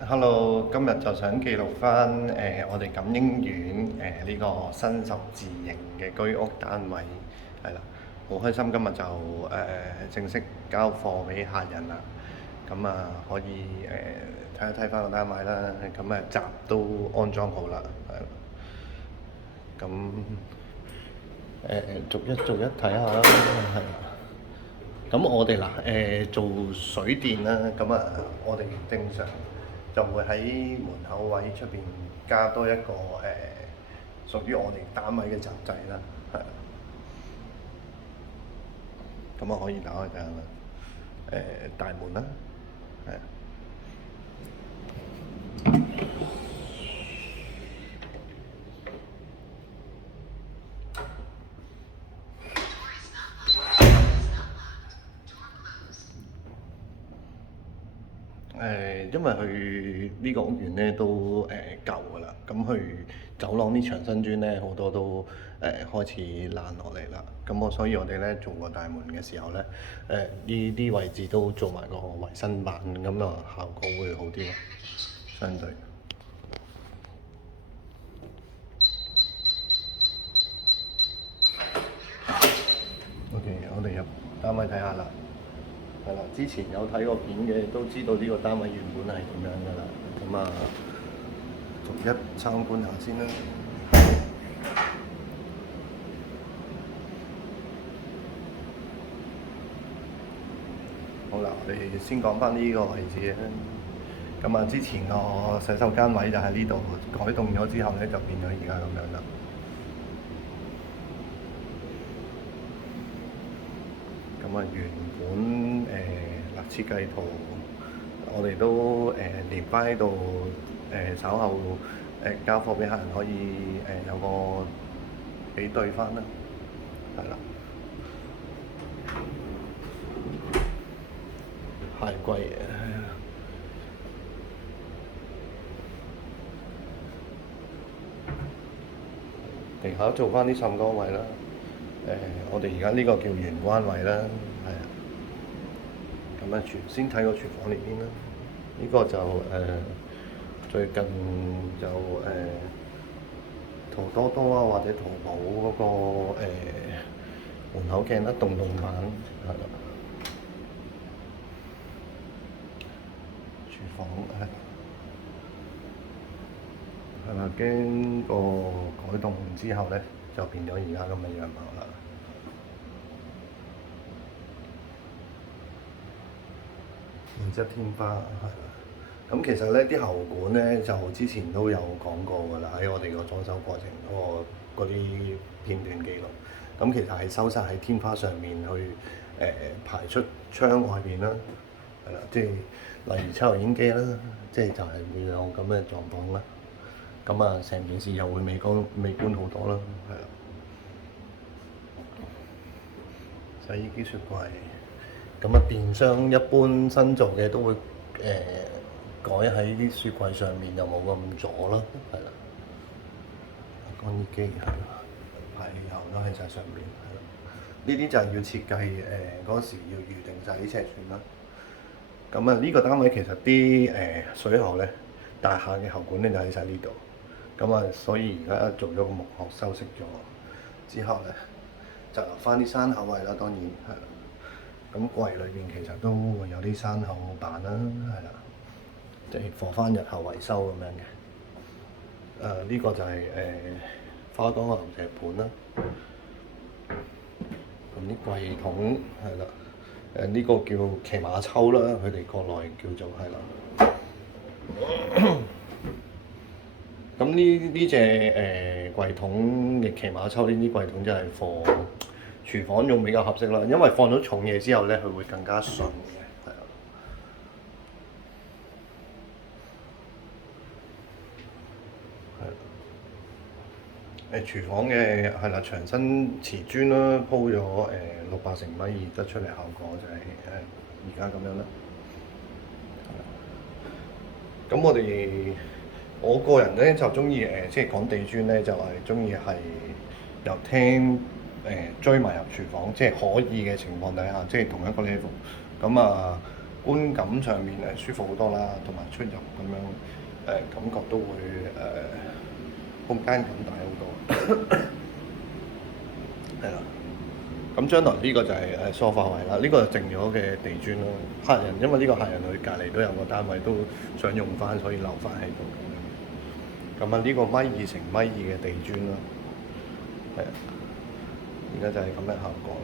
Hello，今日就想記錄翻我哋錦英苑呢個新十字型嘅居屋單位，係啦，好開心今日就正式交貨俾客人啦。咁啊可以睇一睇翻個單位啦，咁啊閘都安裝好啦，係啦。咁逐一逐一睇下啦，係。咁我哋嗱做水電啦，咁啊我哋正常就會喺門口位出邊加多一個屬於我哋單位嘅閘仔啦，係。咁啊可以打開睇下啦，大門啦，係。因為佢呢個屋苑咧都舊㗎啦，咁佢走廊啲長身磚咧好多都開始爛落嚟啦，所以我哋咧做個大門嘅時候咧，呢啲位置都做埋個維生板，咁啊效果會好啲咯，相對。OK，我哋入單位睇下啦。係啦，之前有睇過片嘅都知道呢個單位原本係點樣㗎啦。咁啊，逐一參觀下先啦。好啦，我哋先講翻呢個位置啦。咁啊，之前個洗手間位就喺呢度，改動咗之後咧，就變咗而家咁樣啦。咁啊，原本設計圖，我哋都連翻喺度，稍後交貨俾客人可以有個比對翻啦，係啦。鞋櫃地下做翻啲滲光位啦。我哋而家呢個叫玄關位啦，係啊。咁啊，先睇個廚房呢邊啦。呢個就最近就淘多多啊，或者淘寶嗰個門口鏡啦，洞板係啦。廚房係啦，經過改動之後咧，就變咗而家咁嘅樣貌啦。然之後天花係啦，咁其實咧啲喉管咧就之前都有講過㗎啦，喺我哋個裝修過程嗰啲片段記錄。咁其實係收晒喺天花上面去排出窗外邊啦，係啦，即係例如抽油煙機啦，即係就係會有咁嘅狀況啦。咁啊，成件事又會美觀好多啦，係啦。洗衣機、雪櫃，咁啊電箱一般新做嘅都會改喺啲雪櫃上面，就冇咁阻啦，係啦。乾衣機係啦，排氣喉都喺晒上面，係啦。呢啲就係要設計嗰時要預定晒啲尺寸啦。咁啊，呢個單位其實啲水喉咧，大廈嘅喉管咧就喺晒呢度。咁啊，所以而家做咗個木殼修飾咗之後咧，就留翻啲山口位啦。當然係啦。咁櫃裏邊其實都會有啲山口板啦，係啦，即係放翻日後維修咁樣嘅。呢個就係花崗岩石盤啦。咁啲櫃桶係啦，呢個叫騎馬抽啦，佢哋國內叫做係啦。咁呢隻櫃桶嘅騎馬抽，呢啲櫃桶就係放廚房用比較合適啦，因為放咗重嘢之後咧，佢會更加順嘅，係啊。廚房嘅係啦，牆身瓷磚啦，鋪咗680米，得出嚟效果就係而家咁樣啦。咁我個人咧就中意即係講地磚咧，就係中意係由廳追埋入廚房，即係可以嘅情況底下，即係同一個 level。咁啊觀感上面舒服好多啦，同埋出入咁樣感覺都會空間感大好多。係啦，咁將來呢個就係梳化位啦，呢個剩咗嘅地磚咯。客人因為呢個客人佢隔離都有個單位都想用翻，所以留翻喺度咁樣。咁啊，呢個1.2x1.2嘅地磚啦，係啊，而家就係咁嘅效果啦。